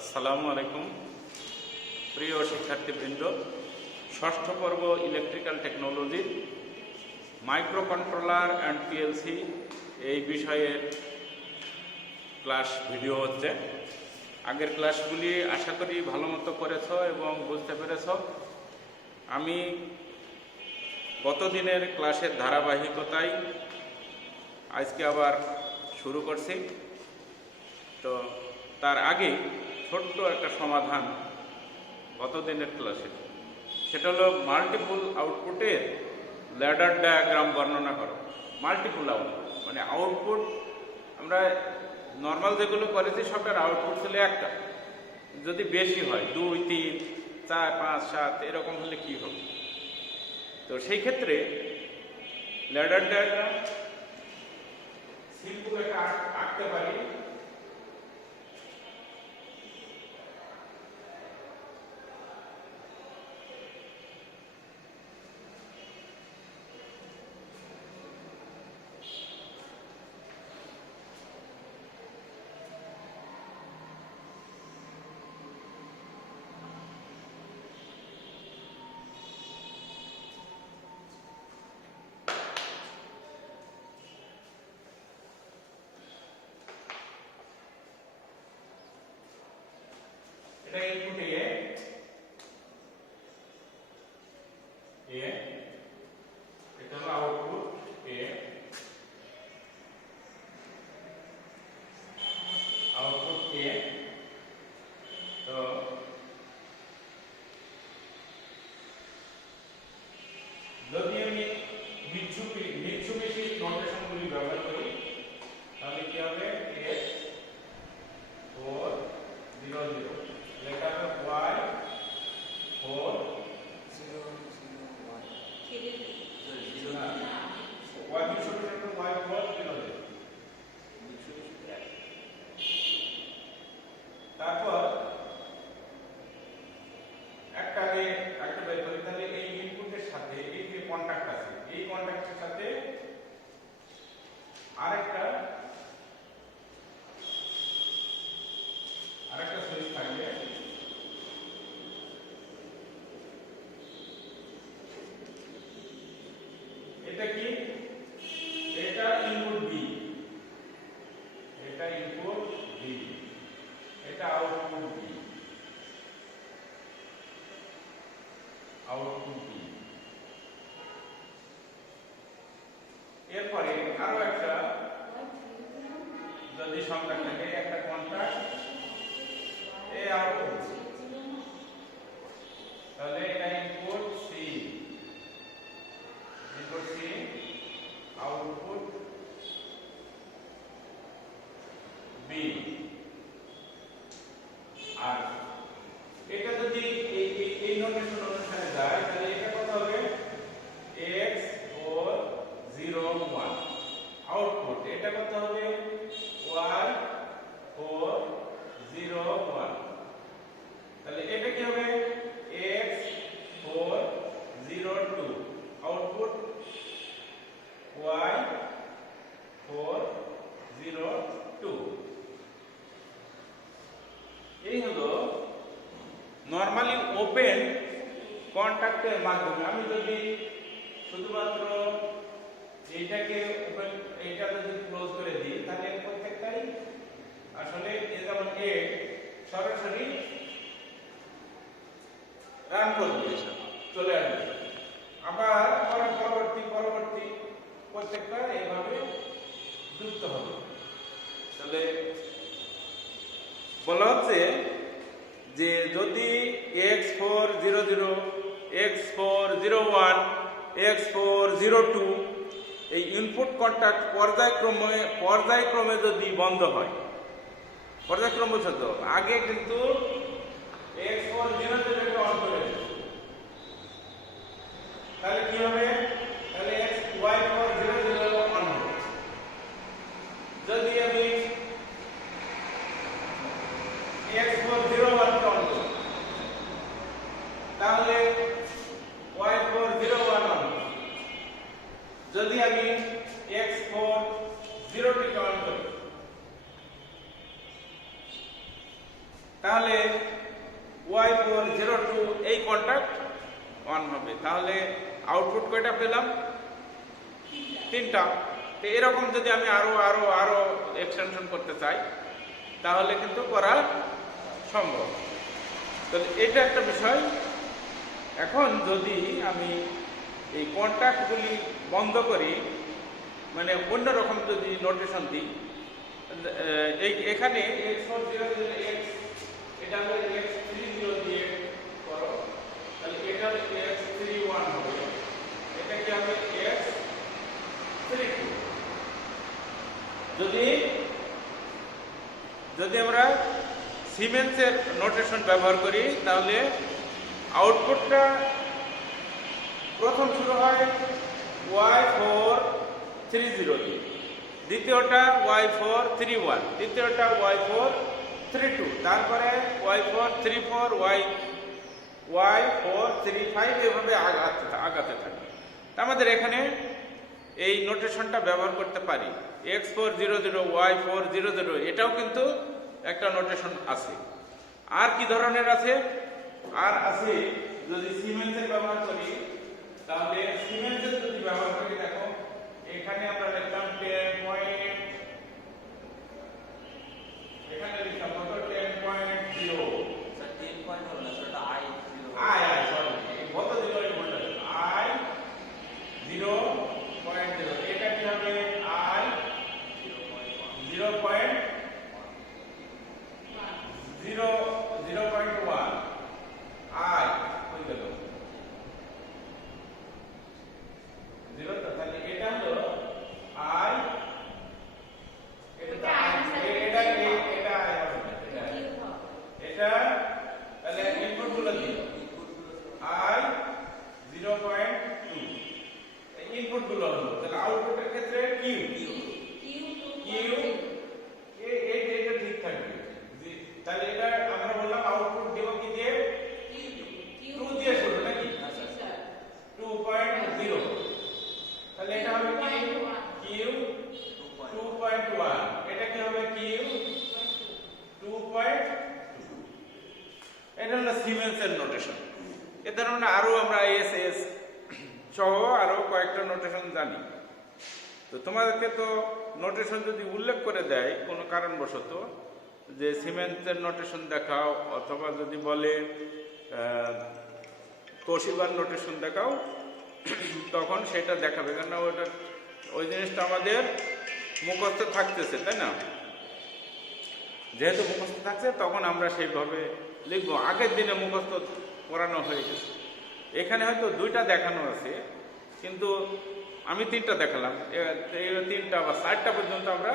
আসসালামু আলাইকুম প্রিয় শিক্ষার্থীবৃন্দ, ষষ্ঠ পর্ব ইলেকট্রিক্যাল টেকনোলজির মাইক্রো কন্ট্রোলার অ্যান্ড পিএলসি এই বিষয়ের ক্লাস ভিডিও হচ্ছে। আগের ক্লাসগুলি আশা করি ভালো মতো করেছ এবং বুঝতে পেরেছ। আমি গত দিনের ক্লাসের ধারাবাহিকতায় আজকে আবার শুরু করছি। তো তার আগে ছোট্ট একটা সমাধান গত দিনের ক্লাসে, সেটা হলো মাল্টিপল আউটপুটের ল্যাডার ডায়াগ্রাম বর্ণনা করো। মাল্টিপল আউটপুট মানে আউটপুট আমরা নর্মাল যেগুলো করেছি সবটার আউটপুট ছিল একটা, যদি বেশি হয় 2, 3, 4, 5, 7 এরকম হলে কি হবে। তো সেই ক্ষেত্রে ল্যাডার ডায়াগ্রাম সিম্পল একটা আঁকতে পারি। এটা ইনপুট এ, এটা হলো আউটপুট এ, আউটপুট এ। তো যদি আমি মিৎসুবিশি নোটেশনগুলি ব্যবহার করি তাহলে কি হবে? x 4 0 0 লেখা হবে y 4 0 0 1 y মিৎসুবিশি y 4 0 0। তারপর একটা বের করি, তাহলে এই ইনপুটের সাথে এই যে কন্টাক্ট আছে, এই কন্টাক্টের সাথে আরেকটা সুইচ থাকবে। এটা কি? এটা ইনপুট বি, এটা ইনপুট বি, এটা আউটপুট বি, আউটপুট বি। এরপরে আরো একটা যদি সংখ্যা থাকে, একটা কন্ট্রাক্ট এ আউটপুট, তাহলে এটা input C, input C output B. আর এটা যদি এই নোটেশন অনুসারে যায় তাহলে এটা কত হবে? x 4 0 1 output. এটা কত হবে? y 4 0 1। তাহলে এটা কি হবে? x 4 0 2 output y 4 0 2। এই হলো নরমালি ওপেন কন্টাক্টের মাধ্যমে। আমি যদি শুধুমাত্র এইটাকে ওপেন, এইটা যদি ক্লোজ করে দিই তাহলে প্রত্যেকটাই আসলে যেমন এ সরাসরি রান করবে, চলে আসবে। আবার পরবর্তী প্রত্যেকটা এইভাবে যুক্ত হবে। তাহলে বলা হচ্ছে যে যদি x 4 0 0, x 4 0 1, x 4 0 2 এই ইনপুট কন্টাক্ট পর্যায়ক্রমে যদি বন্ধ হয়, পর্যায়ক্রম বুঝতে আগে কিন্তু x 4 0 0 কে অন করে দেব, তাহলে কি হবে? তাহলে y 4 0 0 অন হবে। যদি আমি x 4 0 1 কে অন করি তাহলে y 4 0 1 অন হবে। যদি আমি x 4 0 কে অন করি তাহলে Y402 এই কন্ট্যাক্ট অন হবে। তাহলে আউটপুট কয়টা পেলাম? 3টা। তো এরকম যদি আমি আরো এক্সটেনশন করতে চাই তাহলে কিন্তু করা সম্ভব। তো এটা একটা বিষয়। এখন যদি আমি এই কন্ট্যাক্টগুলি বন্ধ করি, মানে অন্যরকম যদি নোটেশন দিই, এখানে x40 x এটা হলো x30 দিয়ে করো, তাহলে এটা x31 হবে, এটা কি হবে x32। যদি আমরা সিমেন্সের নোটেশন ব্যবহার করি তাহলে আউটপুটটা প্রথম শুরু হয় Y430 দিয়ে, দ্বিতীয়টা Y431, তৃতীয়টা Y432, তারপরে Y434, Y435 এভাবে আগাতে থাকে। আমাদের এখানে এই নোটেশনটা ব্যবহার করতে পারি। X400 Y400 এটাও কিন্তু একটা নোটেশন আছে। আর কি ধরনের আছে? আর আছে, যদি সিমেন্সের ব্যবহার করি তাহলে সিমেন্সের যদি ব্যবহার করি, দেখো এখানে আমরা লিখলাম 10 পয়েন্ট, এখানে লিখলাম কত 10.0, স্যার 10 পয়েন্ট হলো না, সেটা আই সরি কত দিল এই বলটা I 0.0, এটা কি হবে I 0.1, I হয়ে গেল 0। তাহলে এটা হলো I, এটা তাহলে ইনপুট গুলো দিই I 0.2, ইনপুট গুলো হলো। তাহলে আউটপুটের ক্ষেত্রে Q এটা ঠিক থাকবে। তাহলে এটা আমরা বললাম আউটপুট দেব কি দিয়ে? 2 দিয়ে শুরু নাকি? 2.0। তাহলে এটা হবে Q 2.1, এটা কি হবে Q 2.2। এটা হলো সিমেন্সের নোটেশন। এ ধরনের আরো আমরা এসএস সহ আরো কয়েকটা নোটেশন জানি। তো তোমাদেরকে তো নোটেশন যদি উল্লেখ করে দেয় কোনো কারণবশত যে সিমেন্সের নোটেশন দেখাও, অথবা যদি বলে তোশিবার নোটেশন দেখাও, তখন সেটা দেখাবে, কেন ওই জিনিসটা আমাদের মুখস্থ থাকতেছে, তাই না? যেহেতু মুখস্থ থাকছে তখন আমরা সেইভাবে লিখবো। আগের দিনে মুখস্থ করানো হয়ে গেছে। এখানে হয়তো 2টা দেখানো আছে, কিন্তু আমি 3টা দেখালাম, 3টা বা 4টা পর্যন্ত আমরা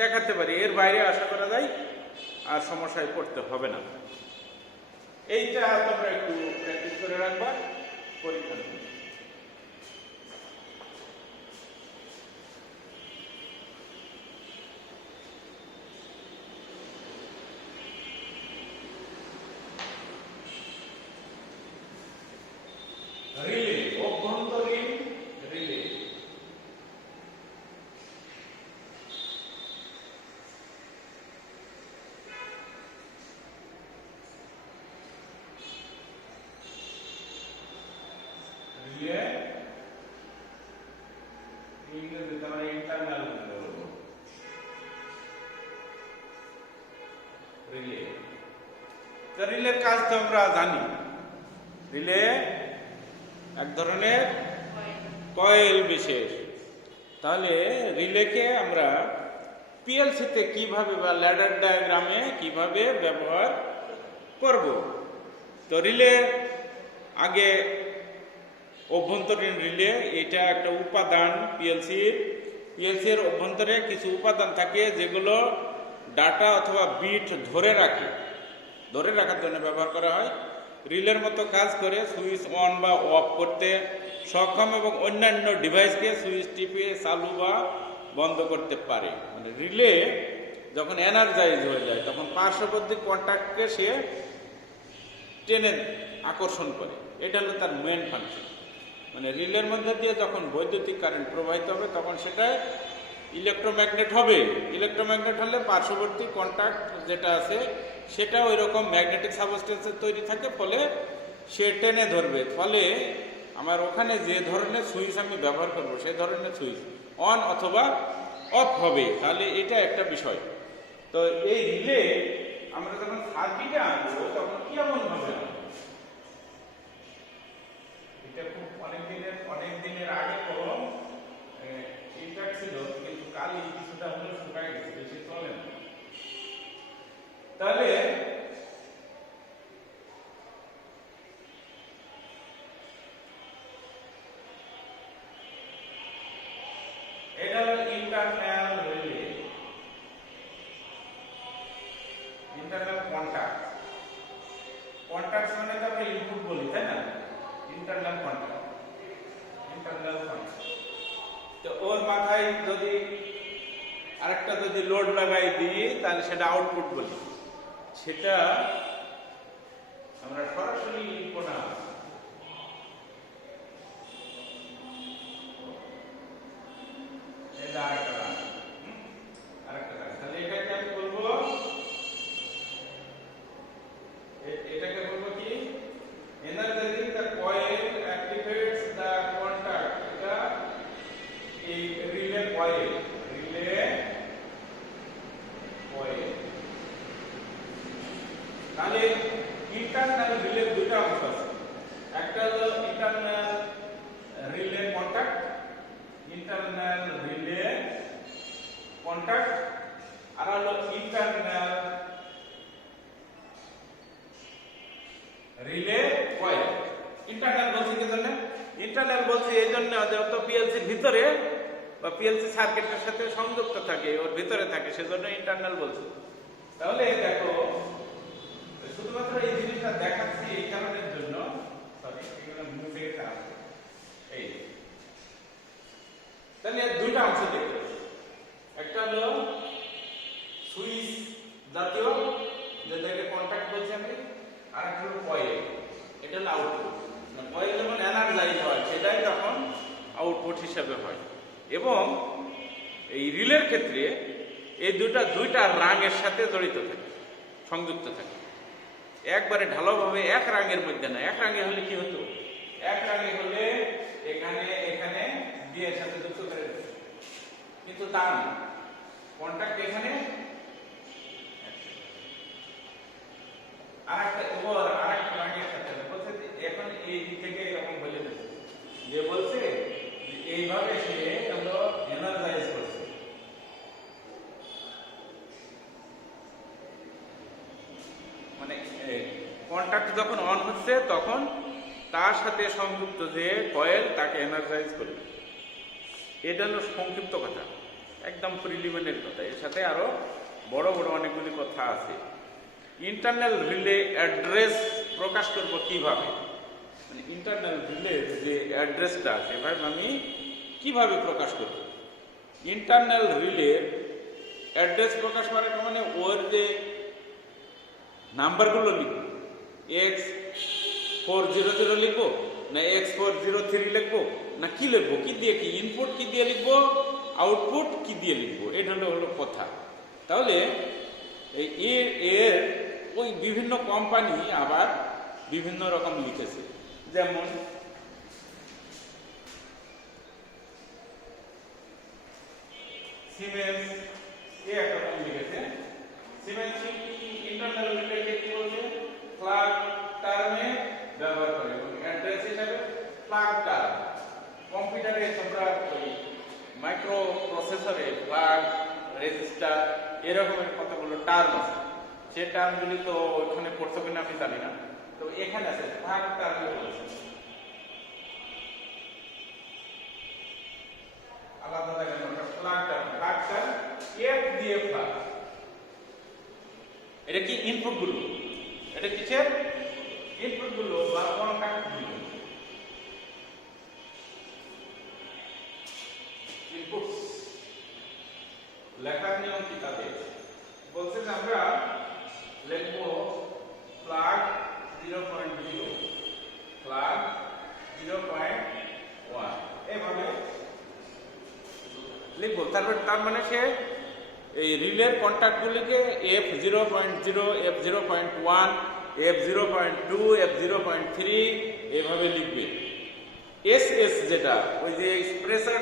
দেখাতে পারি। এর বাইরে আশা করা যায় আর সমস্যায় পড়তে হবে না। এইটা তোমরা একটু প্র্যাকটিস করে রাখবা পরীক্ষার জন্য। রিলে, অভ্যন্তরীণ রিলে। রিলে ইংরেজিতে আমরা ইন্টারনাল বলবো। রিলে, তো রিলের কাজ তো আমরা জানি। রিলে এক ধরনের কয়েল বিশেষ। তাহলে রিলেকে আমরা পিএলসিতে কিভাবে বা ল্যাডার ডায়াগ্রামে কিভাবে ব্যবহার করব? তো রিলে আগে অভ্যন্তরীণ রিলে, এটা একটা উপাদান পিএলসির অভ্যন্তরে কিছু উপাদান থাকে যেগুলো ডাটা অথবা বিট ধরে রাখার জন্য ব্যবহার করা হয়। রিলের মতো কাজ করে সুইচ অন বা অফ করতে সক্ষম এবং অন্যান্য ডিভাইসকে সুইচ টিপে চালু বা বন্ধ করতে পারে। মানে রিলে যখন এনার্জাইজ হয়ে যায় তখন পার্শ্ববর্তী কন্ট্যাক্টকে সে টেনে আকর্ষণ করে। এটা হলো তার মেন ফাংশন। মানে রিলের মধ্যে দিয়ে যখন বৈদ্যুতিক কারেন্ট প্রবাহিত হবে তখন সেটা ইলেকট্রোম্যাগনেট হবে। ইলেকট্রোম্যাগনেট হলে পার্শ্ববর্তী কন্ট্যাক্ট যেটা আছে সেটা ওই রকম ম্যাগনেটিক সাবস্টেন্সের তৈরি থাকে, ফলে সে টেনে ধরবে। ফলে আমার ওখানে যে ধরনের সুইচ আমি ব্যবহার করব সেই ধরনের সুইচ অন অথবা অফ হবে। তাহলে এটা একটা বিষয়। তো এই রিলে আমরা যখন সার্কিটে আনবো তখন কেমন ভাবে আনবো? এটা খুব অনেক দিনের আগে কোনো এটা ছিল, কিন্তু কালি কিছুটা হলেও শুকায় গেছে, বেশি চলে না। তাহলে এটা হলো internal relay, internal contact. Contact মানে তো আমরা ইনপুট বলি, তাই না? Internal contact, internal contact. তো ওর মাথায় যদি আরেকটা যদি লোড লাগাই দিই তাহলে সেটা আউটপুট বলি। সেটা আমরা সরাসরি লিখবো না, এটা আরেকটা গান, আরেকটা গান। তাহলে এটাকে আমি বলবো, এটাকে বলবো কি? Energising the coil activates the contact. এটা এই রিলে কয়েল, রিলে কয়েল। তাহলে ইন্টারনাল রিলে দুটো অংশ আছে। একটা হলো internal relay contact, internal relay contact, আর হলো ইন্টারনাল রিলে কয়েল। ইন্টারনাল বলছি কি জন্য? ইন্টারনাল বলছি এই জন্য যত পিএলসির ভিতরে বা পিএলসি সার্কিটের সাথে সংযুক্ত থাকে, ওর ভিতরে থাকে, সেজন্য ইন্টারনাল বলছি। তাহলে দেখো, শুধুমাত্র এই জিনিসটা দেখাচ্ছি এই কারণের জন্য, সরি এখানে মুছে গেছে এই। তাহলে দুইটা অংশ দেখতে পাচ্ছি, একটা হলো সুইচ জাতীয় যেটাকে কন্টাক্ট বলছি আমি, আর একটা হলো কয়েল, এটা হলো আউটপুট। কয়েল যখন এনার্জাইজ হয় সেটাই তখন আউটপুট হিসেবে হয়। এবং এই রিলের ক্ষেত্রে এই দুইটা রাঙের সাথে জড়িত থাকে, সংযুক্ত থাকে। একবারে ঢালাওভাবে এক রাঙের মধ্যে না। এক রাঙে হলে কি হতো? এক রাঙে হলে এখানে এখানে দিয়ে সাথে যুক্ত করে দিত, কিন্তু তা না, কন্টাক্ট এখানে আরেকটা রাঙের সাথে বলছে এখন এই দিক থেকে এরকম বলে দিচ্ছে যে বলছে এইভাবে সে হলো এনার্জাইজ করছে। মানে কন্টাক্ট যখন অন হচ্ছে তখন তার সাথে সংযুক্ত যে কয়েল তাকে এনার্জাইজ করবে। এটা হলো সংক্ষিপ্ত কথা, একদম প্রিলিমিনারি কথা। এর সাথে আরো বড় বড় অনেকগুলি কথা আছে। ইন্টারনাল রিলে অ্যাড্রেস প্রকাশ করব কিভাবে? মানে ইন্টারনাল রিলে যে অ্যাড্রেসটা সেভাবে আমি কিভাবে প্রকাশ করব? ইন্টারনাল রিলে অ্যাড্রেস প্রকাশ করার মানে ওর যে নাম্বারগুলো লিখব, X400 লিখবো না X403 লিখবো না কি লিখবো, কি দিয়ে কি ইনপুট কি দিয়ে লিখবো, আউটপুট কি দিয়ে লিখবো, এটা হলো কথা। তাহলে এর ওই বিভিন্ন কোম্পানি আবার বিভিন্ন রকম লিখেছে। যেমন সিমেন্স একটা রকম লিখেছে। সিমেন্স ইন্টারনাল রিলেকে কি বলছে? ফ্ল্যাগ টার্মে ব্যবহার করে এবং অ্যাড্রেস হিসাবে ফ্ল্যাগ টার্ম। কম্পিউটারে তোমরা ওই মাইক্রো প্রসেসরে ফ্ল্যাগ, রেজিস্টার এরকমের কতগুলো টার্ম আছে। সেই টার্মগুলি তো ওখানে পড়ছো কিনা আমি জানি না, তো এখানে আছে ফ্ল্যাগ টার্মে বলছে। আলাদা দেখেন ওটা flag term, flag term F দিয়ে ফ্ল্যাগ। এটা কি ইনপুট গুলো, এটা কিসের ইনপুট গুলো বা কন্টাক্ট গুলো, ইনপুট। লেখার নিয়ম কি তাদের বলছে যে আমরা লিখবো ফ্ল্যাগ 0.0, ফ্ল্যাগ 0.1 এভাবে লিখবো। তার মানে সে এই রিলের কন্ট্যাক্টগুলিকে F0.0, F0.1, F0.2, F0.3 এভাবে লিখবে। SS যেটা ওই যে এক্সপ্রেসার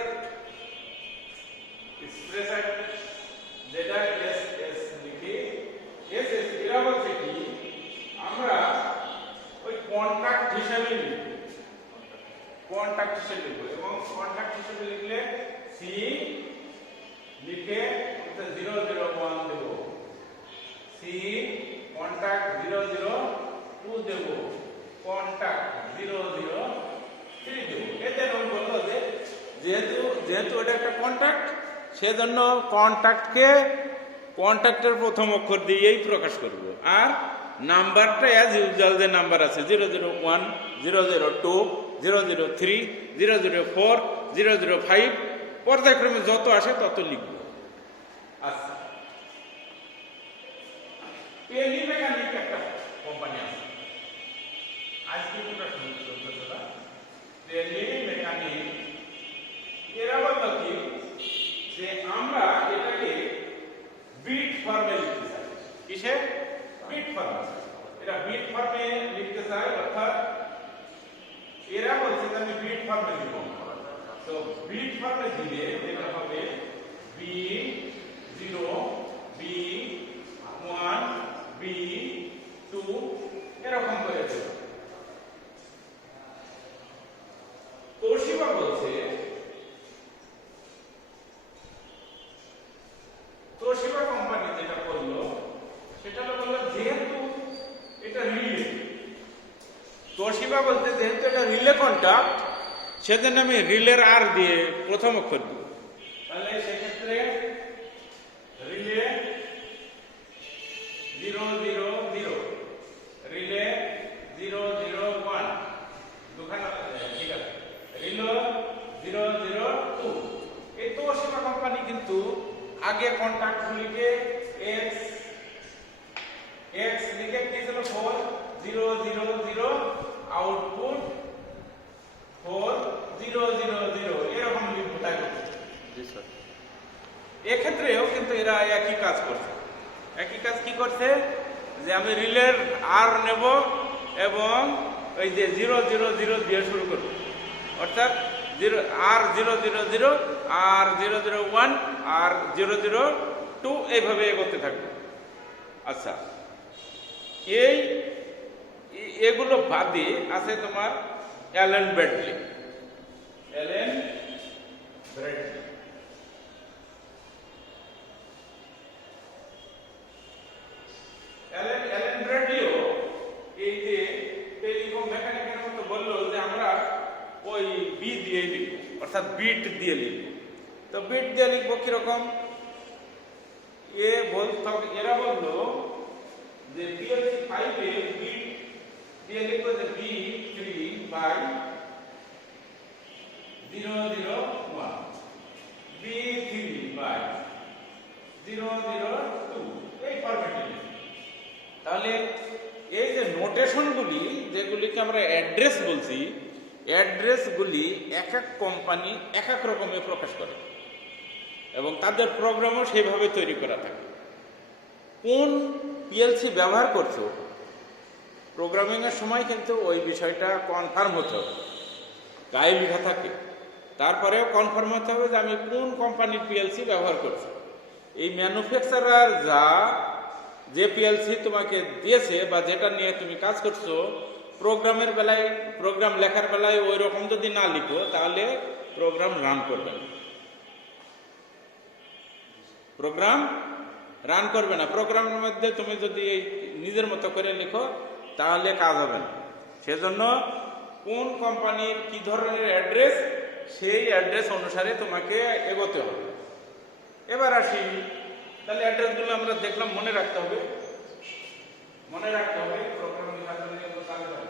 যেটা SS লিখি, SS এরা বলছে কি আমরা ওই কন্ট্যাক্ট হিসেবে লিখব, কন্ট্যাক্ট হিসেবে লিখব। এবং কন্ট্যাক্ট হিসেবে লিখলে সি লিখে 001 দেব, সি কন্ট্যাক্ট 002 দেব, কন্ট্যাক্ট 003 দেব। এতে আমি বলবো যে যেহেতু এটা একটা কন্ট্যাক্ট, সেজন্য কন্ট্যাক্টের প্রথম অক্ষর দিয়েই প্রকাশ করব। আর নাম্বারটা অ্যাজ ইউজুয়াল যে নাম্বার আছে 001, 002, 003, 004, 005 পর্যায়ক্রমে যত আসে তত লিখব। আচ্ছা, পেনি মেকানিক একটা কোম্পানি আছে, আজকে কোনটা শুনতে না, পেনি মেকানিক। এরা বলল কি যে আমরা এটাকে বিট ফর্মে লিখতে চাই। কিসে? বিট ফর্মে। এটা বিট ফর্মে লিখতে চাই, অর্থাৎ এরা বলছে যে আমি বিট ফর্মে লিখব। তো বিট ফর্মে দিলে যেটা হবে B0, B1, B2 এরকম করে দেব। তোশিবা বলছে, তোশিবা কোম্পানি যেটা করলো সেটা হলো যেহেতু এটা রিলে, তোশিবা বলতে যেহেতু এটা রিলে কন্ট্যাক্ট, সেজন্য আমি রিলের আর দিয়ে প্রথম অক্ষর দিব। তাহলে সেক্ষেত্রে রিলে 000, রিলে 001, দুখানা ঠিক আছে, রিলে 002। এই তোশিবা কোম্পানি কিন্তু আগে কন্ট্যাক্ট গুলিকে x লিখে কি ছিল 4000, আউটপুট 4000 এরকম লিখবো, তাই জি স্যার। এক্ষেত্রেও কিন্তু এরা একই কাজ করছে। একই কাজ কি করছে যে আমি রিলের আর নেব এবং ওই যে 000 দিয়ে শুরু করব, অর্থাৎ আর 000, আর 001, আর 002 এইভাবে এগোতে থাকবে। আচ্ছা, এগুলো বাদে আছে তোমার Allen Bradley. Allen Bradley Allen ব্র্যাডলিও এই যে টেলিকম মেকানিকের মতো বললো যে আমরা ওই বি দিয়ে লিখব, অর্থাৎ বিট দিয়ে লিখব। তো বিট দিয়ে লিখবো কিরকম? এরা বললো যে PLC 5 এ বিট দিয়ে লিখবো যে B3/001, B3/002 এই ফরম্যাটে। তাহলে এই যে নোটেশনগুলি যেগুলিকে আমরা অ্যাড্রেস বলছি, অ্যাড্রেসগুলি এক এক কোম্পানি এক এক রকমে প্রকাশ করে এবং তাদের প্রোগ্রামও সেইভাবে তৈরি করা থাকে। কোন পিএলসি ব্যবহার করছো প্রোগ্রামিংয়ের সময় কিন্তু ওই বিষয়টা কনফার্ম হতে হবে, গায়ে লেখা থাকে। তারপরেও কনফার্ম হতে হবে যে আমি কোন কোম্পানির পিএলসি ব্যবহার করছি। এই ম্যানুফ্যাকচারার যে পিএলসি তোমাকে দিয়েছে বা যেটা নিয়ে তুমি কাজ করছো, প্রোগ্রামের বেলায়, প্রোগ্রাম লেখার বেলায় ওই রকম যদি না লিখো তাহলে প্রোগ্রাম রান করবে না। প্রোগ্রাম রান করবে না। প্রোগ্রামের মধ্যে তুমি যদি নিজের মতো করে লিখো তাহলে কাজ হবে না। সেজন্য কোন কোম্পানির কি ধরনের অ্যাড্রেস, সেই অ্যাড্রেস অনুসারে তোমাকে এগোতে হবে। এবার আসি, তাহলে অ্যাড্রেসগুলো আমরা দেখলাম, মনে রাখতে হবে প্রোগ্রাম লেখার জন্য এগুলো কাজে লাগে।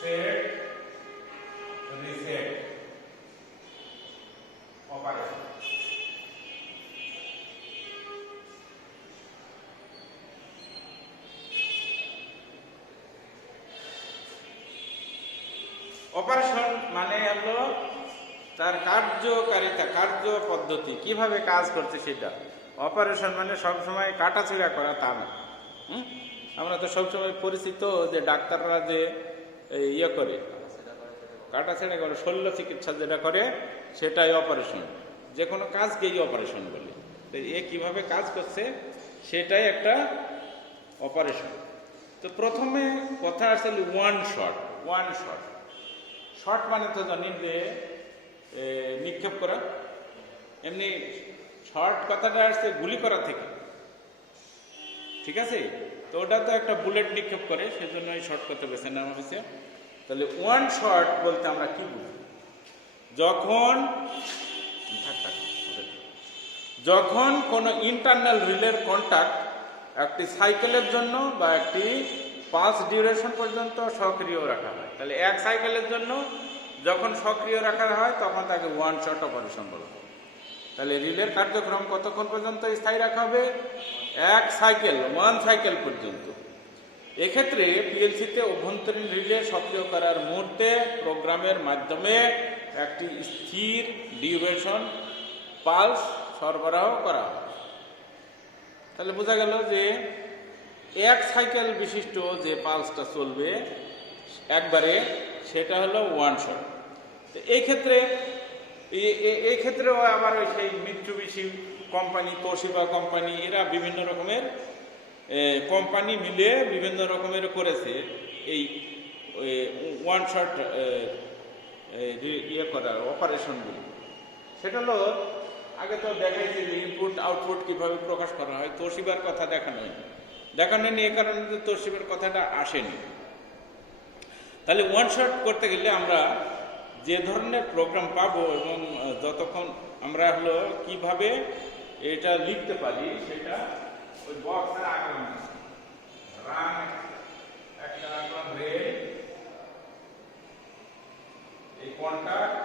Set reset operation. অপারেশন মানে হলো তার কার্যকারিতা, কার্য পদ্ধতি, কিভাবে কাজ করছে সেটা। অপারেশন মানে সবসময় কাটাছিড়া করা তা না। আমরা তো সবসময় পরিচিত যে ডাক্তাররা যে ইয়ে করে কাটাছেড়া করে, শল্য চিকিৎসা যেটা করে সেটাই অপারেশন। যে কোনো কাজকেই অপারেশন বলে। তো এ কিভাবে কাজ করছে সেটাই একটা অপারেশন। তো প্রথমে কথা আসলে ওয়ান শট। শট মানে তো জানি যে নিক্ষেপ করা, এমনি শর্ট কথাটা আসছে গুলি করা থেকে, ঠিক আছে? তো ওটা তো একটা বুলেট নিক্ষেপ করে, সেজন্য এই শর্ট কথা বেছে নেওয়া হয়েছে। তাহলে ওয়ান শট বলতে আমরা কি বুঝি? যখন কোনো ইন্টারনাল রিলের কন্টাক্ট একটি সাইকেলের জন্য বা একটি পালস ডিউরেশন পর্যন্ত সক্রিয় রাখা হয়। তাহলে এক সাইকেলের জন্য যখন সক্রিয় রাখা হয় তখন তাকে ওয়ান শট অপারেশন বলা হয়। তাহলে রিলের কার্যক্রম কতক্ষণ পর্যন্ত স্থায়ী রাখা হবে? ওয়ান সাইকেল পর্যন্ত। এক্ষেত্রে পিএলসিতে অভ্যন্তরীণ রিলে সক্রিয় করার মুহূর্তে প্রোগ্রামের মাধ্যমে একটি স্থির ডিউরেশন পালস সরবরাহ করা হয়। তাহলে বোঝা গেল যে এক সাইকেল বিশিষ্ট যে পালসটা চলবে একবারে, সেটা হলো ওয়ান শট। তো এই ক্ষেত্রেও আবার ওই সেই মিৎসুবিশি কোম্পানি, তোশিবা কোম্পানি, এরা বিভিন্ন রকমের কোম্পানি মিলে বিভিন্ন রকমের করেছে এই ওয়ান শট ইয়ে করার অপারেশনগুলি। সেটা হলো আগে তো দেখাইছে যে ইনপুট আউটপুট কিভাবে প্রকাশ করা হয়। তোশিবার কথা দেখানো হয়নি এই কারণে যে তোশিবার কথাটা আসেনি। তাহলে ওয়ান শট করতে গেলে আমরা যে ধরনের প্রোগ্রাম পাবো এবং যতক্ষণ আমরা হলো কিভাবে এটা লিখতে পারি সেটা ওই বক্সের আঁকলাম। রান একটা আঁকলাম রেল, এই কন্টাক্ট,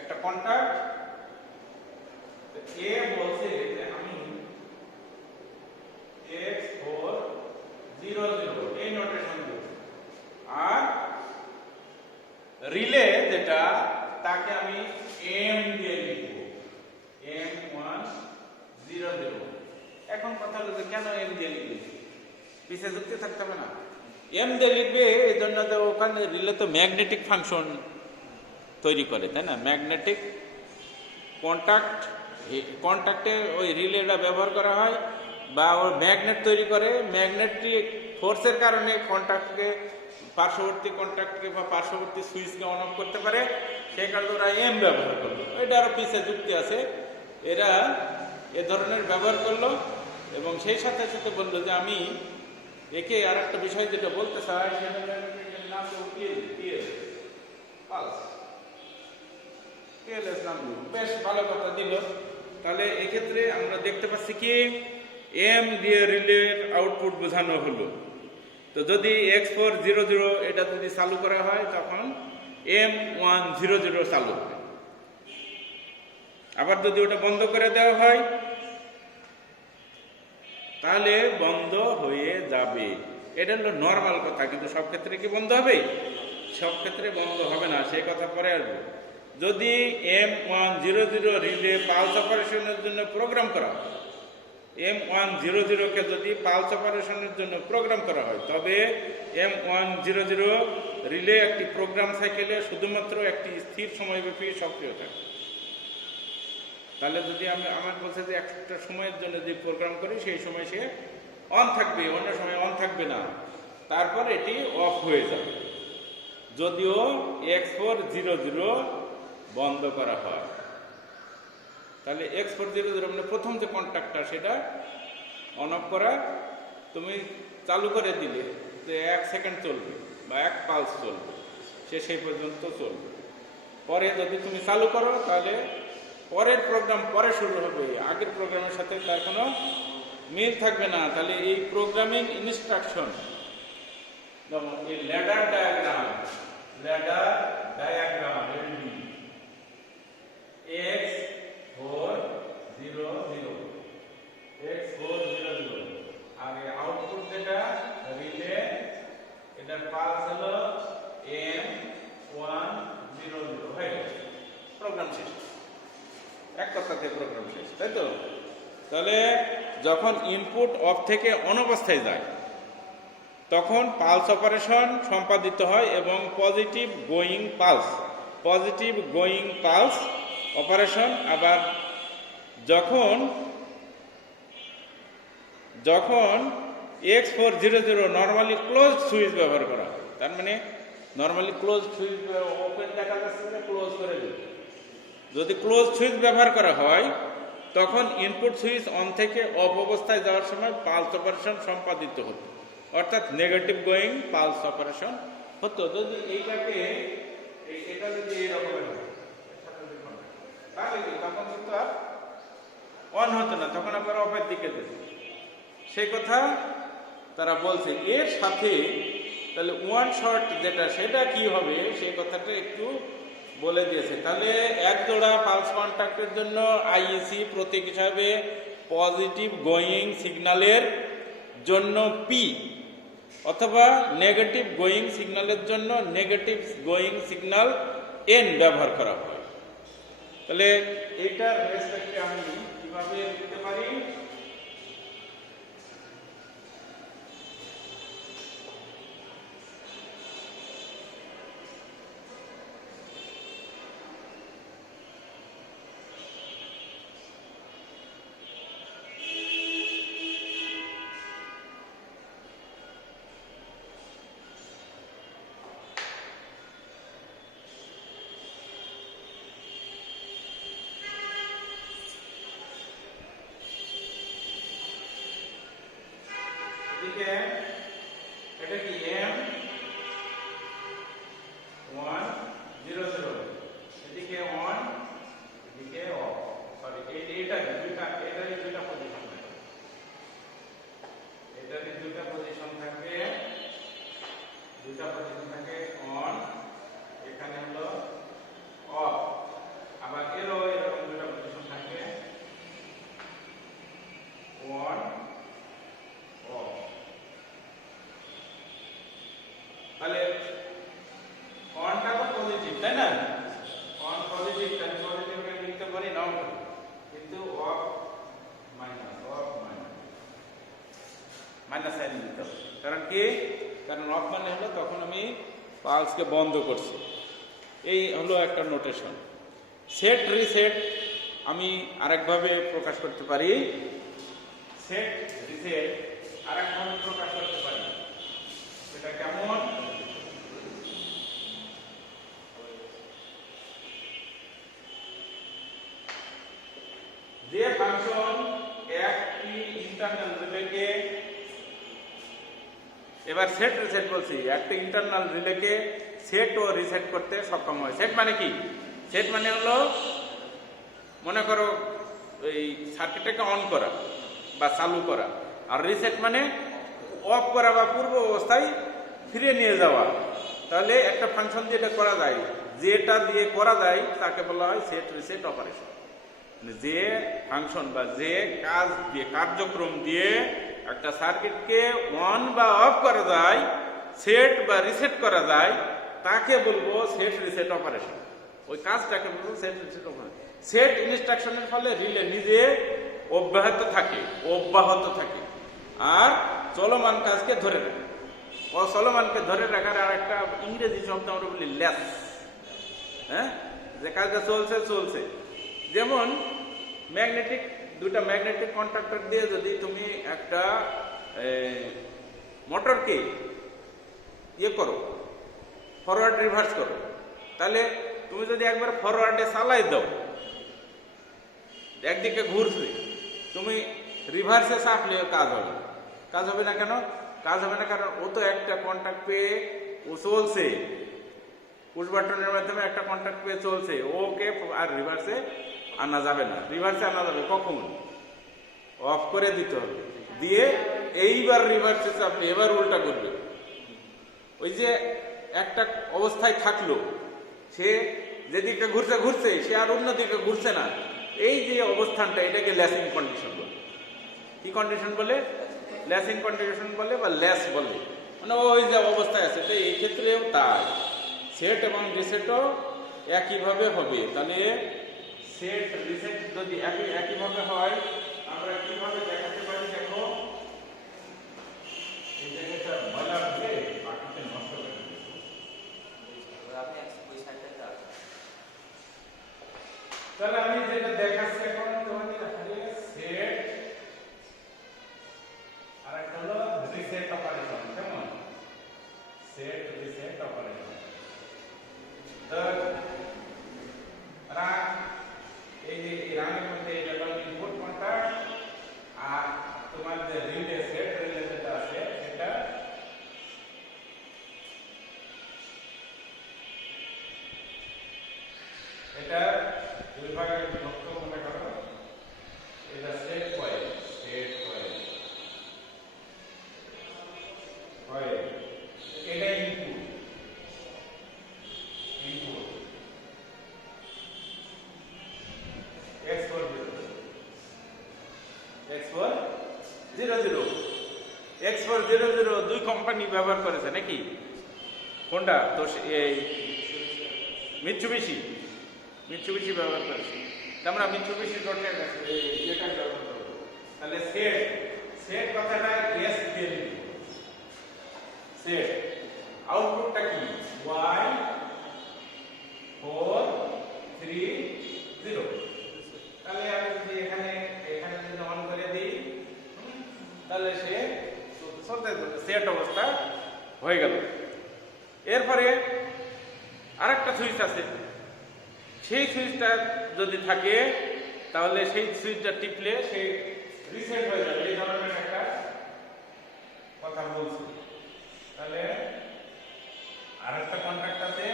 একটা কন্টাক্ট এ বলছে যে আমি X400 এই নোটেশন দেব, আর রিলে যেটা তাকে আমি M দিয়ে লিখব, M100। এখন কথা হলো যে কেন M দিয়ে লিখবে? পিছিয়ে যুক্তি থাকতে হবে না? M দিয়ে লিখবে এই জন্য যে ওখানে রিলে তো ম্যাগনেটিক ফাংশন তৈরি করে, তাই না? ম্যাগনেটিক কন্টাক্টে ওই রিলেটা ব্যবহার করা হয়, বা ওর ম্যাগনেট তৈরি করে। ম্যাগনেটিক ফোর্সের কারণে পার্শ্ববর্তী কন্টাক্টকে বা পার্শ্ববর্তী সুইচকে অন অফ করতে পারে। সেই কারণে ওরা এম ব্যবহার করলো। এটা আরও পিছিয়ে যুক্তি আছে, এরা এ ধরনের ব্যবহার করলো। এবং সেই সাথে সাথে বললো যে আমি একে আর একটা বিষয় যেটা বলতে চাই সেটা বেশ ভালো কথা দিল। তাহলে এক্ষেত্রে আমরা দেখতে পাচ্ছি কি এম দিয়ে রিলের আউটপুট বোঝানো হলো। তো যদি X400 এটা যদি চালু করা হয় তখন M100 চালু হবে। আবার যদি ওটা বন্ধ করে দেওয়া হয় তাহলে বন্ধ হয়ে যাবে। এটা হলো নর্মাল কথা, কিন্তু সব ক্ষেত্রে কি বন্ধ হবে? সব ক্ষেত্রে বন্ধ হবে না, সেই কথা পরে আসবে। যদি M100 রিলে পালস অপারেশনের জন্য প্রোগ্রাম করা হয়, M100 কে যদি পালস অপারেশনের জন্য প্রোগ্রাম করা হয়, তবে M100 রিলে একটি প্রোগ্রাম সাইকেলে শুধুমাত্র একটি স্থির সময়ব্যাপী সক্রিয় থাকে। তাহলে যদি আমার বলছে যে একটা সময়ের জন্য যদি প্রোগ্রাম করি সেই সময় সে অন থাকবে, অন্য সময় অন থাকবে না, তারপর এটি অফ হয়ে যাবে। যদিও X400 বন্ধ করা হয়, তাহলে X400 মানে প্রথম যে কন্ট্যাক্টটা সেটা অন অফ করা, তুমি চালু করে দিলে যে 1 সেকেন্ড চলবে বা 1 পালস চলবে, সে সেই পর্যন্ত চলবে। পরে যদি তুমি চালু করো তাহলে পরের প্রোগ্রাম পরে শুরু হবে, আগের প্রোগ্রামের সাথে তার কোনো মিল থাকবে না। তাহলে এই প্রোগ্রামিং ইনস্ট্রাকশন, যেমন এই ল্যাডার ডায়াগ্রাম x400 আগে আউটপুট যেটা রিলে, এটার পালস হলো M100 হয়ে গেছে, প্রোগ্রাম শেষ। এক কথাতে প্রোগ্রাম শেষ, তাই তো? তাহলে যখন ইনপুট অফ থেকে অন অবস্থায় যায় তখন পালস অপারেশন সম্পাদিত হয় এবং পজিটিভ গোয়িং পালস অপারেশন। আবার যখন X400 নর্মালি ক্লোজ সুইচ ব্যবহার করা হয়, তার মানে নর্মালি ক্লোজ সুইচ ওপেন দেখা যাচ্ছে, ক্লোজ করে দিল। যদি ক্লোজ সুইচ ব্যবহার করা হয় তখন ইনপুট সুইচ অন থেকে অফ অবস্থায় যাওয়ার সময় পালস অপারেশন সম্পাদিত হতো, অর্থাৎ নেগেটিভ গোয়িং পালস অপারেশন হতো। যদি এইটাকে এটা যদি এইরকমের হয় তাহলে তখন কিন্তু আর অন হতো না, তখন আবার অফের দিকে যেত। সেই কথা তারা বলছে। এর সাথে তাহলে ওয়ান শট যেটা, সেটা কি হবে সেই কথাটা একটু বলে দিয়েছে। তাহলে এক জোড়া পালস কন্ট্যাক্টের জন্য আইইসি প্রতীক হিসাবে পজিটিভ গোয়িং সিগন্যালের জন্য পি, অথবা নেগেটিভ গোয়িং সিগন্যালের জন্য নেগেটিভ গোয়িং সিগন্যাল এন ব্যবহার করা হয়। তাহলে এইটার রেসপেক্টে আমি কিভাবে লিখতে পারি? এদিকে এটা কি M100, এদিকে অন, এদিকে অফ। সরি, এটারই দুইটা পজিশন থাকবে, এটারই দুইটা পজিশন থাকবে, অন, এখানে হলো অফ। আবার এরও এরকম দুইটা পজিশন থাকবে, অন অফ। তাহলে অনটা তো পজিটিভ, তাই না? অন পজিটিভ, তাহলে পজিটিভকে লিখতে পারি নাও, কিন্তু অফ মাইনাস সাইন দিতে হবে। কারণ কি? কারণ অফ মানে হলো তখন আমি পালসকে বন্ধ করছি। এই হলো একটা নোটেশন। সেট রিসেট আমি আরেকভাবে প্রকাশ করতে পারি, সেট রিসেট আরেকভাবে প্রকাশ করতে পারি। সেটা কেমন? যে ফাংশন একটি ইন্টারনাল রিলেকে, এবার সেট রিসেট বলছি, একটা ইন্টারনাল রিলেকে সেট ও রিসেট করতে সক্ষম হয়। সেট মানে কি? সেট মানে হলো, মনে করো এই সার্কিটটাকে অন করা বা চালু করা, আর রিসেট মানে অফ করা বা পূর্ব অবস্থায় ফিরে নিয়ে যাওয়া। তাহলে একটা ফাংশন দিয়ে এটা করা যায়, যেটা দিয়ে করা যায় তাকে বলা হয় সেট রিসেট অপারেশন। যে ফাংশন বা যে কাজ দিয়ে, কার্যক্রম দিয়ে একটা সার্কিটকে অন বা অফ করা যায়, সেট বা রিসেট করা যায়, তাকে বলবো সেট রিসেট অপারেশন। ওই কাজটাকে বলবো সেট রিসেট অপারেশন। সেট ইনস্ট্রাকশনের ফলে রিলে নিজে অব্যাহত থাকে আর চলমান কাজকে ধরে রাখে। চলমানকে ধরে রাখার আর একটা ইংরেজি শব্দ আমরা বলি ল্যাস। হ্যাঁ, যে কাজটা চলছে। যেমন দুটা ম্যাগনেটিক কন্ট্রাক্টর দিয়ে যদি তুমি একটা মোটরকে করো, ফরওয়ার্ড রিভার্স করো, তাহলে তুমি যদি একবার ফরওয়ার্ডে চালাই দাও, একদিকে ঘুরছে, তুমি রিভার্সে চাপলে কাজ হবে না। কেন কাজ হবে না? কারণ ও তো একটা কন্ট্যাক্ট পেয়ে ও চলছে, পুশ বাটনের মাধ্যমে একটা কন্ট্যাক্ট পেয়ে চলছে, ওকে আর রিভার্সে আনা যাবে না, রিভার্সে আনা যাবে কখন? অফ করে দিতে হবে, দিয়ে এইবার রিভার্সে চাপলে এবার উল্টা করবে। ওই যে একটা অবস্থায় থাকলো, সে যেদিকে ঘুরছে ঘুরছে, সে আর অন্যদিকে ঘুরছে না, এই যে অবস্থানটা, এটাকে ল্যাসিং কন্ডিশন বলে। কি কন্ডিশন বলে? ল্যাসিং কন্ডিশন বলে বা ল্যাস বলে। মানে ওই যে অবস্থায় আছে, এই ক্ষেত্রেও তাই সেট এবং রিসেটও একইভাবে হবে। তাহলে সেট রিসেট যদি একইভাবে হয়, আমরা কিভাবে দেখাতে পারি? দেখো, এই জায়গাটা ময়লা দিয়ে পাখিতে নষ্ট করে দিয়েছে। আপনি ওই সাইডটাতে আসেন। তাহলে আমি যেটা দেখাচ্ছি এখন তোমাদের হাতে, সেট আর একটা হলো রিসেট অপারেশন। কেমন? Set reset operation. তো রান, এই যে রানের মধ্যে এটা হলো ইনপুট কন্টাক্ট, আর তোমার যে রিলে সেট রিলে যেটা আছে সেটা এটা দুই ভাগে বিভক্ত মনে করো। এটা set coil, set coil coil, এটা ইনপুট, ইনপুট X400 X400 দুই কোম্পানি ব্যবহার করেছে নাকি? কোনটা? তো এই মিৎসুবিশি ব্যবহার করেছে। আমরা মিৎসুবিশি ডটের এটা ব্যবহার করব। তাহলে সেট, সেট কথাটা এস দিয়ে দিব। সেট আউটপুটটা কি? Y430। তাহলে আমি যদি এখানে যদি অন করে দিই, তাহলে সে সেট অবস্থা হয়ে গেল। এরপরে আরেকটা সুইচ আছে, সেই সুইচটা যদি থাকে তাহলে সেই সুইচটা টিপলে সে রিসেট হয়ে যাবে। এই ধরনের একটা কথা বলছি। তাহলে আরেকটা কন্ট্যাক্ট আছে,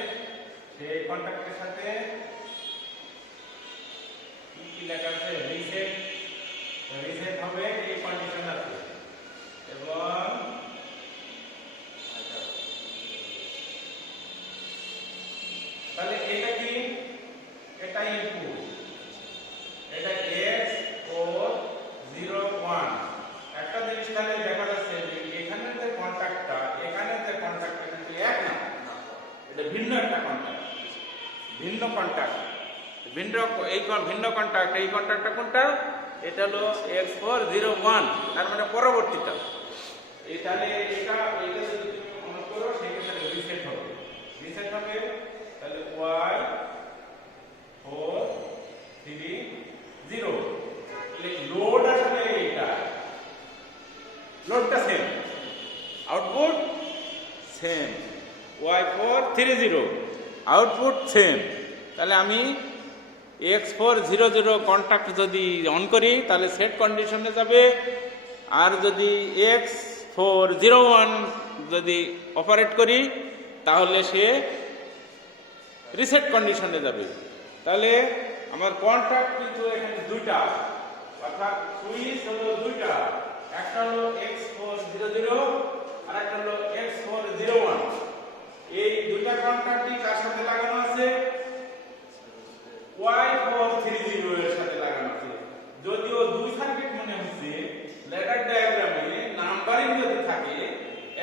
সেই কন্ট্যাক্টের সাথে কি লেখা আছে? রিসেট। রিসেট হবে, এই কন্ডিশন আছে। এবং তাহলে এটা কি? এটা ইনপুট, এটা X401। একটা জিনিস তাহলে দেখা যাচ্ছে যে এখানে যে কন্ট্যাক্টটা, এখানে যে কন্ট্যাক্টটা কিন্তু এক না, এটা ভিন্ন একটা কন্ট্যাক্ট, ভিন্ন কন্ট্যাক্ট, ভিন্ন ভিন্ন কন্ট্যাক্ট। এই কন্ট্যাক্টটা কোনটা? এটা হলো X401, তার মানে পরবর্তীটা। এই তাহলে এটা যদি তুমি অন করো, সেক্ষেত্রে রিসেট হবে, রিসেট হবে। তাহলে Y430। লোড আসলে এটা, লোডটা same, output same. Y430 output same. তাহলে আমি X400 কন্ট্যাক্ট যদি অন করি তাহলে সেট কন্ডিশনে যাবে, আর যদি X401 যদি অপারেট করি তাহলে সে রিসেট কন্ডিশনে যাবে। তাহলে আমার কন্ট্যাক্ট কিন্তু এখানে দুইটা, অর্থাৎ সুইচ হলো দুইটা, একটা হলো X400 আর একটা হলো X401। এই দুইটা কন্ট্যাক্টই কার সাথে লাগানো আছে? Y430 এর সাথে লাগানো আছে। যদিও দুই সার্কিট মনে হচ্ছে, লেটার ডায়াগ্রামে নাম্বারিং যদি থাকে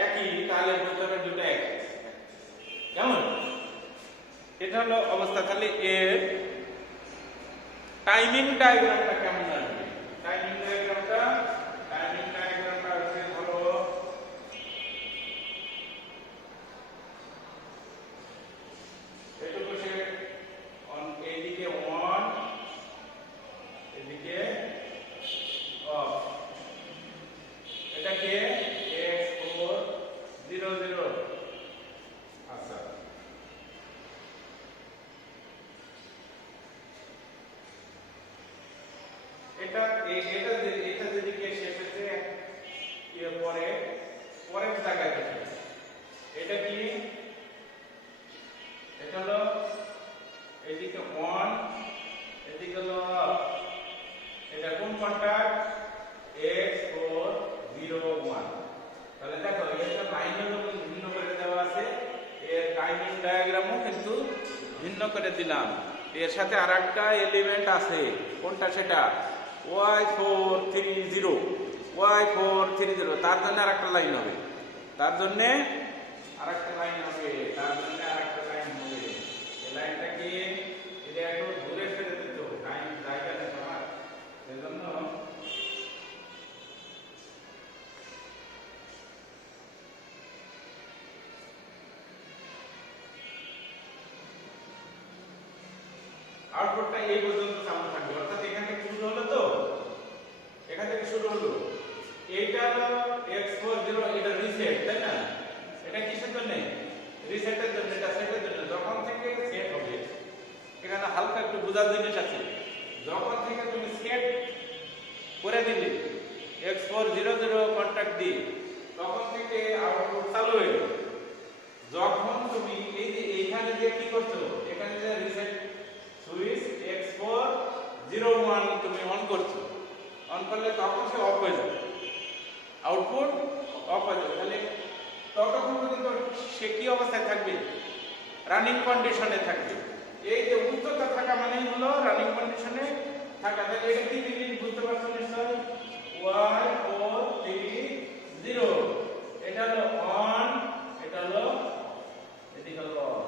একই, তাহলে বলতে হবে দুটো এক। কেমন? এটা হলো অবস্থা। তাহলে এর টাইমিং ডায়াগ্রামটা কেমন আসবে? টাইমিং ডায়াগ্রামটা আসবে ধরো এটুকু, সে এইদিকে অন, এদিকে অফ। এটাকে X400। আচ্ছা, এটা যেদিকে শেষ হচ্ছে পরের জায়গায় দেখে, এটা কি? এটা হলো এদিকে অন, এদিকে হলো এটা কোন কন্টাক্ট X401। তাহলে দেখো এটা লাইন হলো ভিন্ন করে দেওয়া আছে, এর টাইমিং ডায়াগ্রামও কিন্তু ভিন্ন করে দিলাম। এর সাথে আরেকটা এলিমেন্ট আছে, কোনটা সেটা Y430 তার জন্য আরেকটা লাইন হবে, তার জন্য আরেকটা লাইন হবে, তার জন্য আরেকটা লাইন হবে। এই লাইনটা কি এটা একটু দূরে ফেলে দিত, টাইম জায়গা নেই আমার, সেজন্য আউটপুটটা এই পর্যন্ত চালু থাকবে, অর্থাৎ এখান থেকে শুরু হলো, তো এখান থেকে শুরু হলো, এইটা হলো X40, এটা রিসেট, তাই না? এটা কিসের জন্য? রিসেটের জন্য, এটা সেটের জন্য। যখন থেকে সেট হবে, এখানে হালকা একটু বোঝার জিনিস আছে, যখন থেকে তুমি সেট করে দিলে X400 কন্টাক্ট দিয়ে, তখন থেকে আউটপুট চালু হয়ে গেল। যখন তুমি এই যে এইখানে দিয়ে কি করছো, এখানে যে রিসেট সুইচ X401 তুমি অন করছো, অন করলে তখন সে অফ হয়ে যাবে, আউটপুট অফ হয়ে যাবে। তাহলে ততক্ষণ পর্যন্ত সে কি অবস্থায় থাকবে? রানিং কন্ডিশনে থাকবে। এই যে উচ্চতা থাকা মানেই হলো রানিং কন্ডিশনে থাকা। তাহলে এটা কি জিনিস বুঝতে পারছো নিশ্চয়? Y430, এটা হলো অন, এটা হলো এদিকে হলো অফ।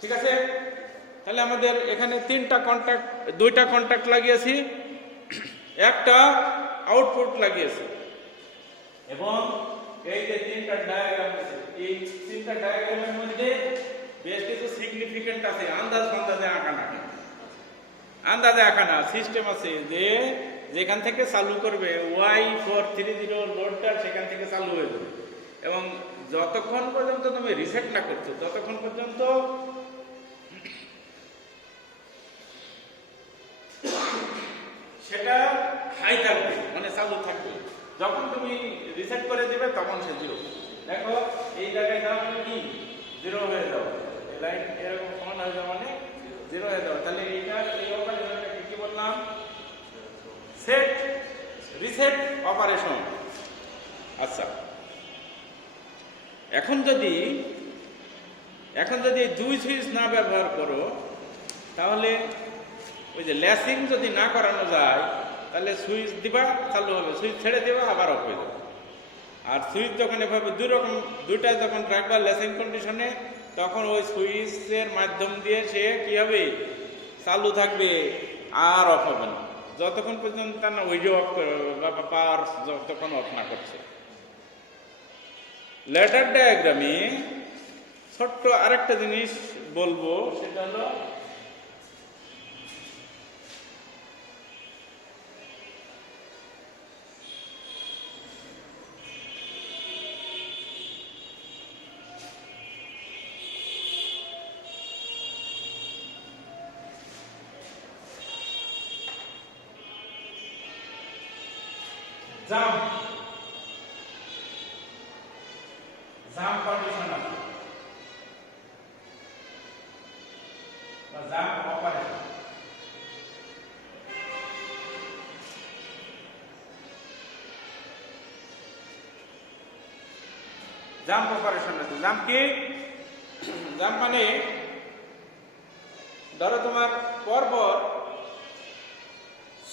ঠিক আছে? তাহলে আমাদের এখানে দুইটা কন্টাক্ট লাগিয়েছি, একটা আউটপুট লাগিয়েছি, এবং এই যে তিনটা ডায়াগ্রাম আছে, এই তিনটা ডায়াগ্রামের মধ্যে বেশ কিছু সিগনিফিকেন্ট আছে, আন্দাজে আঁকা না সিস্টেম আছে, যে যেখান থেকে চালু করবে Y430 লোডটা সেখান থেকে চালু হয়ে যাবে, এবং যতক্ষণ পর্যন্ত তুমি রিসেট না করছো ততক্ষণ পর্যন্ত সেটা হাই থাকবে, মানে চালু থাকবে। যখন তুমি রিসেট করে দিবে তখন সে জিরো। দেখো এই জায়গায় যাওয়া মানে কি জিরো হয়ে যাও, এই লাইন এরকম সমান হয়ে যাওয়া মানে জিরো হয়ে যাও। তাহলে এইটা এই অপারেশনটাকে কি বললাম? Set reset operation. আচ্ছা, এখন যদি দুই সুইচ না ব্যবহার করো, তাহলে ওই যে ল্যাসিং যদি না করানো যায়, তাহলে সুইচ দিবা চালু হবে, সুইচ ছেড়ে দিবা আবার অফ হয়ে যাবে। আর সুইচ যখন এভাবে দুইটা যখন রাখবা ল্যাসিং কন্ডিশনে, তখন ওই সুইচের মাধ্যম দিয়ে সে কি হবে? চালু থাকবে, আর অফ হবে না, যতক্ষণ পর্যন্ত না ওইটা অফ বা পাওয়ার যতক্ষণ অফ না করছে। লেটার ডায়াগ্রামে ছোট্ট আরেকটা জিনিস বলবো, সেটা হলো জাম্প কন্ডিশন আছে বা জাম্প অপারেশন। জাম্প অপারেশন আছে। জাম্প কি? জাম্প মানে ধরো তোমার পরপর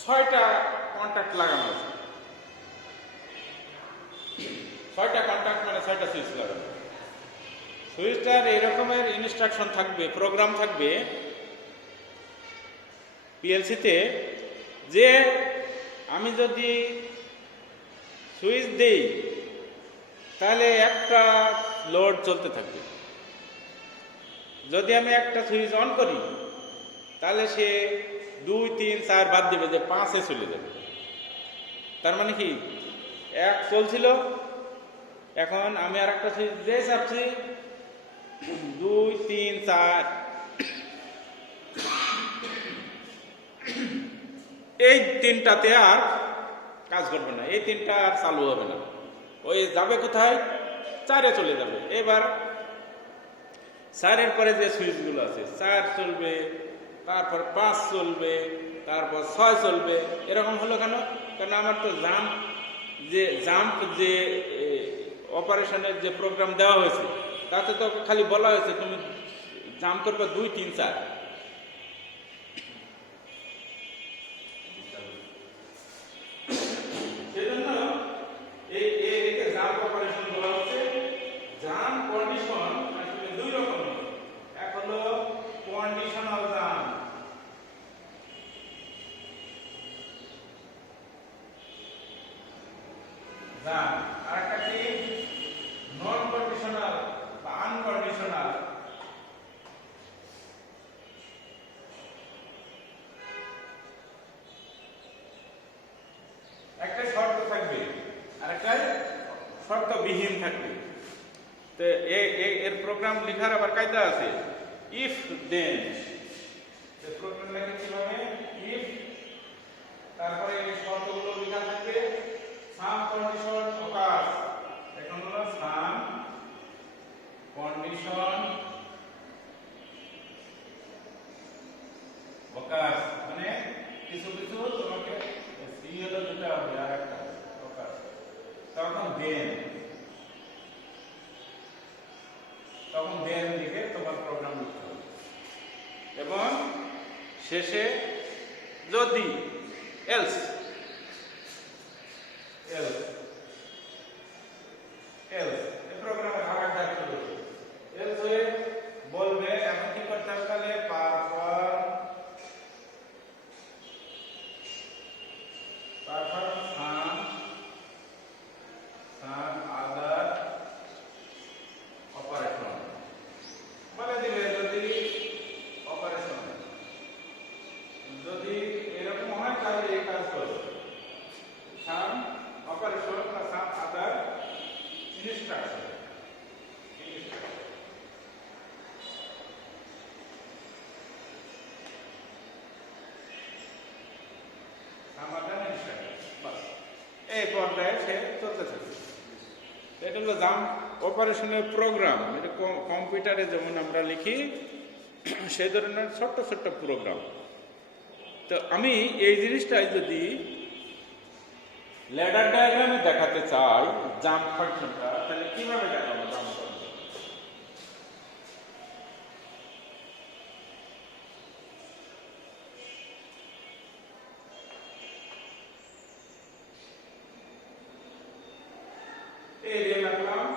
6টা কন্টাক্ট লাগানো আছে, 6টা কন্টাক্ট মানে 6টা সুইচ লাগানো। সুইচটার এই রকমের ইনস্ট্রাকশন থাকবে, প্রোগ্রাম থাকবে পিএলসিতে, যে আমি যদি সুইচ দেই তাহলে একটা লোড চলতে থাকবে, যদি আমি একটা সুইচ অন করি তাহলে সে 2, 3, 4 বাদ দেবে, যে 5-এ চলে যাবে। তার মানে কি 1 চলছিল, এখন আমি আর একটা সুইচ দিয়ে চাপছি, 2, 3, 4, এই তিনটাতে আর কাজ করবে না, এই তিনটা আর চালু হবে না, ওই যাবে কোথায়? 4-এ চলে যাবে। এবার চারের পরে যে সুইচগুলো আছে 4 চলবে, তারপর 5 চলবে, তারপর 6 চলবে, এরকম হলো কেন? কারণ আমার তো জাম্প যে অপারেশনের যে প্রোগ্রাম দেওয়া হয়েছে তাতে তো খালি বলা হয়েছে তুমি জাম্প করবে 2, 3, 4। সেজন্য একে জাম্প অপারেশন বলা হচ্ছে। জাম্প কন্ডিশন আসলে দুই রকম, এক হলো কন্ডিশনাল জাম্প, আর একটা কি নন কন্ডিশনাল বা আনকন্ডিশনাল। একটা শর্ত থাকবে আর একটা শর্তবিহীন থাকবে। তো এর প্রোগ্রাম লেখার আবার কায়দা আছে, ইফ দেন। প্রোগ্রাম লেখা কিভাবে? ইফ, তারপরে এই শর্তগুলো লেখা থাকবে, সাম কন্ডিশন অকার্স। এখন হলো সাম কন্ডিশন অকার্স, মানে কিছু কিছু তোমাকে সি হলো দিতে হবে আর একটা অকার্স। তখন দেন লিখে তোমার প্রোগ্রাম লিখতে হবে। এবং শেষে যদি এলস এই প্রোগ্রামে ভাগ থাকতে হবে। এলস হয়ে বলবে এখন কি করতে হবে, তাহলে পারফর্ম সাম আদার অপারেশন বলে দিবে। যদি অপারেশন যদি এরকম হয় তাহলে এই কাজ করবে, সাম অপারেশন বা সাম আদার ইনস্ট্রাকশন। এই পর্যায়ে সে চলতে থাকে। এটা হলো জাম্প অপারেশনের প্রোগ্রাম। এটা কম্পিউটারে যেমন আমরা লিখি সেই ধরনের ছোট্ট ছোট্ট প্রোগ্রাম। তো আমি এই জিনিসটাই যদি ল্যাডার ডায়াগ্রামে দেখাতে চাই জাম্প ফাংশনটা, তাহলে কিভাবে দেখাবো জাম্প ফাংশন? এই যে রাখলাম,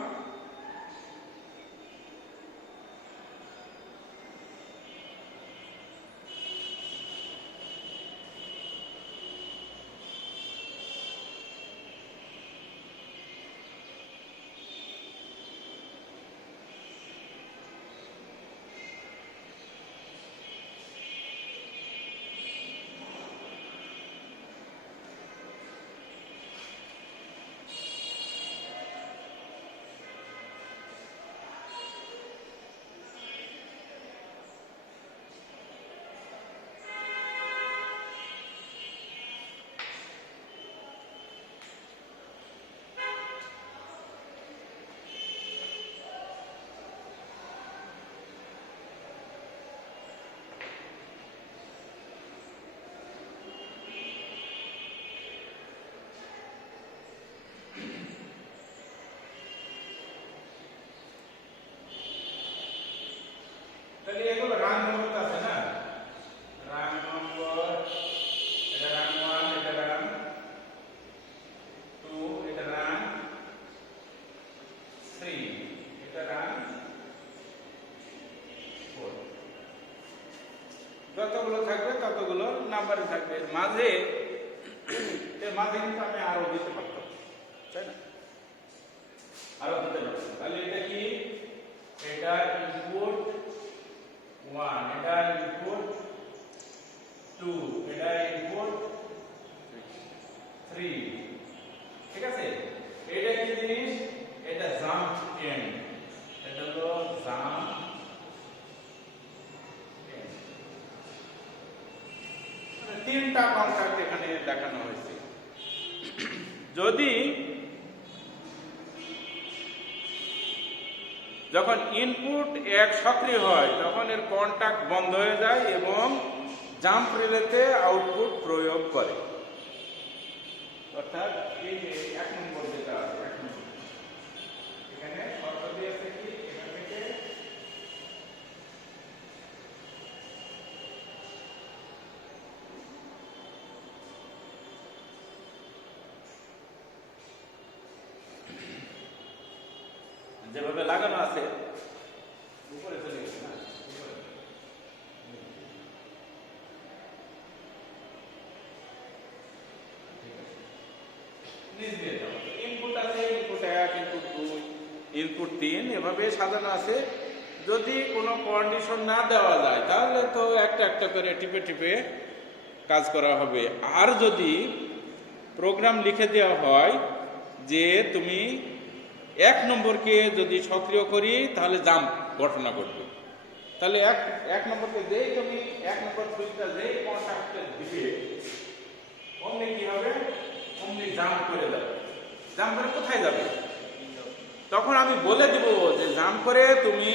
তাহলে এগুলো রান নম্বর আছে না, রান নম্বর, এটা রান 1, এটা রান 2, এটা রান 3, এটা রান 4। যতগুলো থাকবে ততগুলো নাম্বারে থাকবে। মাঝে এর মাঝে কিন্তু আমি আরো দিতে পারতাম, তাই না? আরো দিতে পারতাম। তাহলে এটা কি? এটা ইনপুট 1, এটা ইনপুট 2, এটা ইনপুট 3। ঠিক আছে? এটা কি জিনিস? এটা জাম্প এন্ড। এটা হলো জাম্প এন্ড। মানে তিনটা কনসেপ্ট এখানে দেখানো হয়েছে। যখন ইনপুট 1 সক্রিয় হয় তখন এর কন্টাক্ট বন্ধ হয়ে যায় এবং জাম্প রিলেতে আউটপুট প্রয়োগ করে। অর্থাৎ এই যে 1 নম্বর যেটা আছে, 1 নম্বর এখানে শর্ত দিয়েছে কি, এখান থেকে যেভাবে লাগানো আছে উপরে চলে গেছে না, উপরে। নিচ দিয়ে যাও। ইনপুট আছে, ইনপুট 1, ইনপুট 2, ইনপুট 3 এভাবে সাজানো আছে। যদি কোনো কন্ডিশন না দেওয়া যায় তাহলে তো একটা একটা করে টিপে টিপে কাজ করা হবে। আর যদি প্রোগ্রাম লিখে দেওয়া হয় যে তুমি 1 নম্বরকে যদি সক্রিয় করি তাহলে জাম্প ঘটনা ঘটবে, তাহলে এক নম্বরকে যেই তুমি 1 নম্বর সুইচটা যেই কন্টাক্টে দিবে অমনি কি হবে, অমনি জাম্প করে যাবে। জাম্প করে কোথায় যাবে? তখন আমি বলে দিব যে জাম্প করে তুমি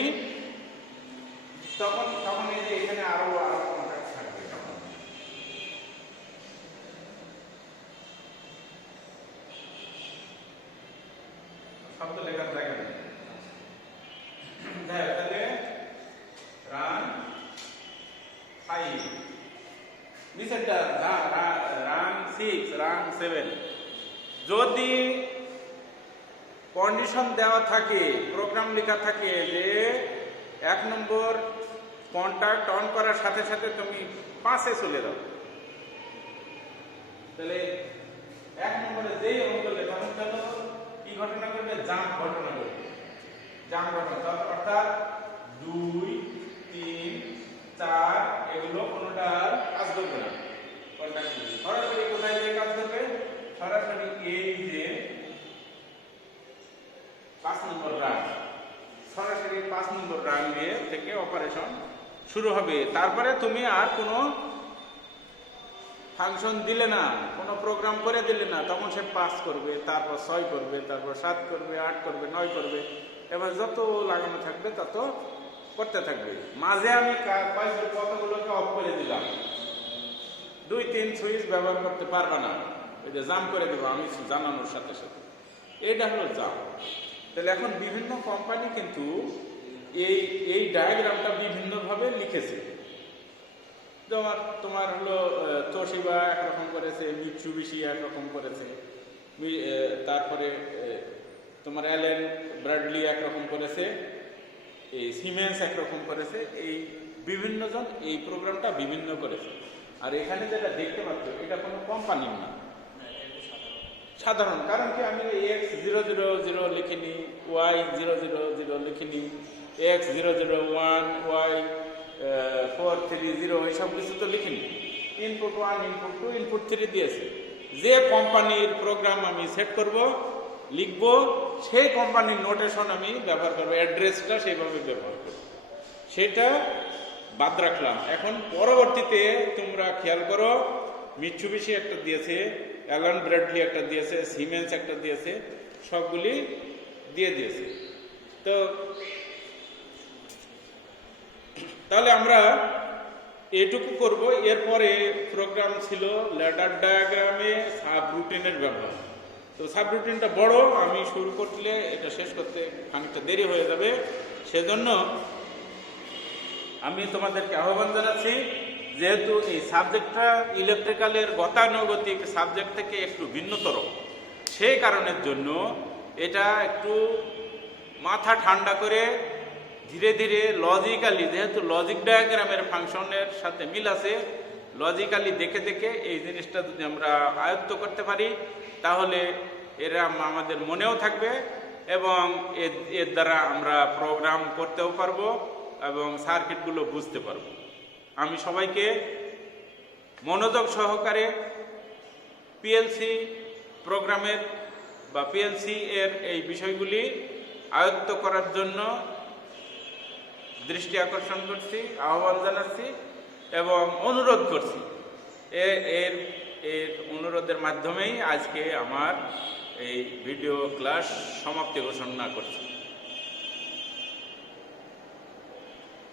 তখন তখন এই যে এখানে আরো কন্টাক্ট থাকবে। শব্দ লেখার জায়গা নেই। তাহলে রান 5, নিচেরটা রান 6, রান 7। যদি কন্ডিশন দেওয়া থাকে, প্রোগ্রাম লেখা থাকে যে 1 নম্বর কন্টাক্ট অন করার সাথে সাথে তুমি 5-এ চলে যাও, তাহলে 1 নম্বরে যেই অন করলে তখন চলো কি ঘটনা করবে, জাম্প ঘটনা করবে। জাম্প ঘটনা অর্থাৎ 2, 3, 4 এগুলো কোনোটার কাজ করবে না। কন্টাক্ট সরাসরি কোথায় গিয়ে কাজ করবে, সরাসরি এই যে 5 নম্বর রান, সরাসরি 5 নম্বর রান দিয়ে থেকে অপারেশন শুরু হবে। তারপরে তুমি আর কোনো ফাংশন দিলে না, কোনো প্রোগ্রাম করে দিলে না, তখন সে 5 করবে, তারপর 6 করবে, তারপর 7 করবে, 8 করবে, 9 করবে। এবার যত লাগানো থাকবে তত করতে থাকবে। মাঝে আমি কতগুলোকে অফ করে দিলাম, 2-3 সুইচ ব্যবহার করতে পারবে না, ওই যে জাম্প করে দেবো আমি জানানোর সাথে সাথে। এইটা হলো জাম্প। তাহলে এখন বিভিন্ন কোম্পানি কিন্তু এই ডায়াগ্রামটা বিভিন্নভাবে লিখেছে। তোমার হলো তোশিবা একরকম করেছে, মিৎসুবিশি একরকম করেছে, তারপরে তোমার অ্যালেন ব্র্যাডলি একরকম করেছে, এই সিমেন্স একরকম করেছে। এই বিভিন্ন জন এই প্রোগ্রামটা বিভিন্ন করেছে। আর এখানে যেটা দেখতে পাচ্ছ এটা কোনো কোম্পানির না, সাধারণ। কারণ কি আমি X000 লিখিনি, Y000 লিখিনি, X001, Y430 এইসব কিছু তো লিখিনি। ইনপুট 1, ইনপুট 2, ইনপুট 3 দিয়েছে। যে কোম্পানির প্রোগ্রাম আমি সেট করব, লিখব, সেই কোম্পানির নোটেশন আমি ব্যবহার করবো, অ্যাড্রেসটা সেইভাবে ব্যবহার করব, সেটা বাদ রাখলাম। এখন পরবর্তীতে তোমরা খেয়াল করো, মিৎসুবিশি একটা দিয়েছে, অ্যালান ব্র্যাডলি একটা দিয়েছে, সিমেন্স একটা দিয়েছে, সবগুলি দিয়ে দিয়েছে। তো তাহলে আমরা এটুকু করব। এরপরে প্রোগ্রাম ছিল ল্যাডার ডায়াগ্রামে সাবরুটিনের ব্যবহার। তো সাবরুটিনটা বড়, আমি শুরু করলে এটা শেষ করতে খানিকটা দেরি হয়ে যাবে। সেজন্য আমি তোমাদেরকে আহ্বান জানাচ্ছি, যেহেতু এই সাবজেক্টটা ইলেকট্রিক্যালের গতানুগতিক সাবজেক্ট থেকে একটু ভিন্নতর, সেই কারণের জন্য এটা একটু মাথা ঠান্ডা করে ধীরে ধীরে লজিক্যালি, যেহেতু লজিক ডায়াগ্রামের ফাংশনের সাথে মিল আছে, লজিক্যালি দেখে দেখে এই জিনিসটা যদি আমরা আয়ত্ত করতে পারি তাহলে এরা আমাদের মনেও থাকবে এবং এর দ্বারা আমরা প্রোগ্রাম করতেও পারবো এবং সার্কিটগুলো বুঝতে পারবো। আমি সবাইকে মনোযোগ সহকারে পিএলসি প্রোগ্রামের বা পিএলসি এর এই বিষয়গুলি আয়ত্ত করার জন্য দৃষ্টি আকর্ষণ করছি, আহ্বান জানাচ্ছি এবং অনুরোধ করছি। এর অনুরোধের মাধ্যমেই আজকে আমার এই ভিডিও ক্লাস সমাপ্তি ঘোষণা করছি।